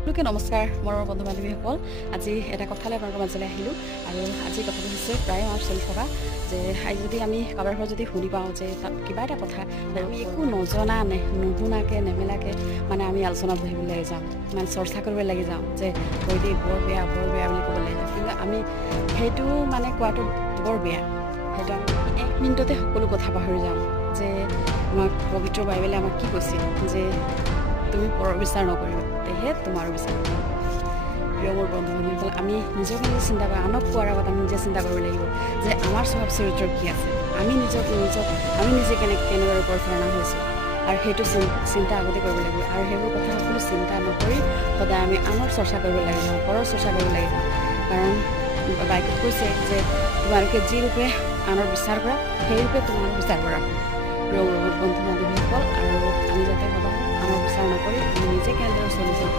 সকলোকে নমস্কাৰ মোৰ বন্ধু বান্ধৱীসকল। আজি এটা কথালৈ আপোনালোকৰ মাজলৈ আহিলোঁ আৰু আজি কথাটো হৈছে প্ৰায় আমাৰ চলি থকা যে যদি আমি কাৰোবাৰ ঘৰত যদি শুনি পাওঁ যে তাত কিবা এটা কথা আমি একো নজনা নুশুনাকৈ নেমেলাকৈ মানে আমি আলোচনা বহিবলৈ লাগি যাওঁ, মানে চৰ্চা কৰিব লাগি যাওঁ যে কৈ দেই বৰ বেয়া বুলি ক'ব লাগি যাওঁ। কিন্তু আমি সেইটো মানে কোৱাটো বৰ বেয়া। সেইটো আমি 1 মিনিটতে সকলো কথা পাহৰি যাওঁ যে আমাক পবিত্ৰ বাইবেলে আমাক কি কৈছে যে তুমি পৰৰ বিচাৰ নকৰিবা, তেহে তোমাৰ বিচাৰ কৰিবা। প্ৰিয় মোৰ বন্ধু বান্ধৱীসকল, আমি নিজকে নিজে চিন্তা কৰা, আনক কোৱাৰ আগত আমি নিজে চিন্তা কৰিব লাগিব যে আমাৰ স্বভাৱ চৰিত্ৰ কি আছে, আমি নিজে কেনেদৰে পৰিচালনা হৈছোঁ, আৰু সেইটো চিন্তা আগতে কৰিব লাগিব। আৰু সেইবোৰ কথা সকলো চিন্তা নকৰি সদায় আমি আনৰ চৰ্চা কৰিব লাগিব, পৰৰ চৰ্চা কৰিব লাগিব। কাৰণ বাইবেলত কৈছে যে তোমালোকে যি ৰূপে আনৰ বিচাৰ কৰা সেই ৰূপে তোমালোক বিচাৰ কৰা। প্ৰিয় বন্ধু বান্ধৱীসকল, আৰু আমি যাতে সদায় আনৰ বিচাৰ নকৰি আমি নিজে কেনেদৰে চলিছোঁ